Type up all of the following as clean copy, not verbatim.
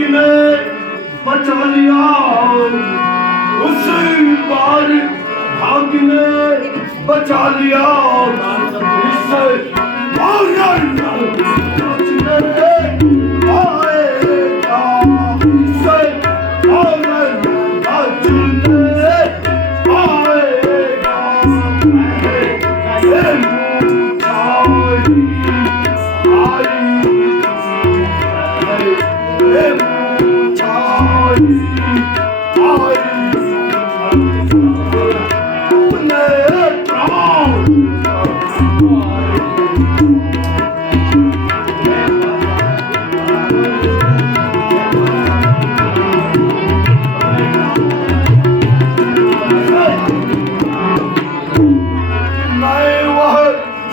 भाग्य ने बचा लिया, उसी बार भाग्य ने बचा लिया। इससे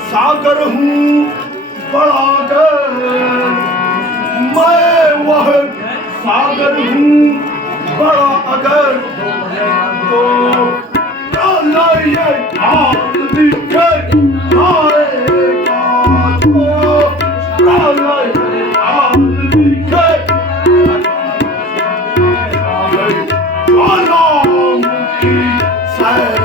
सागर हूँ बड़ा अगर, मैं वह सागर हूँ बड़ा अगर, तो क्या ये हाथ दिखे आएगा, तो क्या ये हाथ दिखे आराम की सैर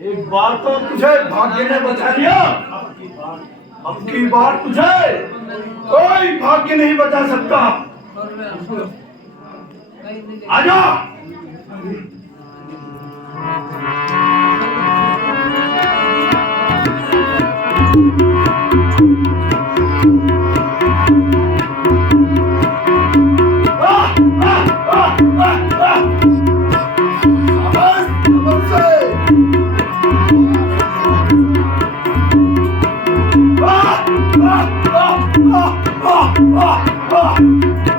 एक बार तो तुझे भाग्य ने बचा लिया, अब की बार तुझे कोई भाग्य नहीं बचा सकता। आजा। Ah!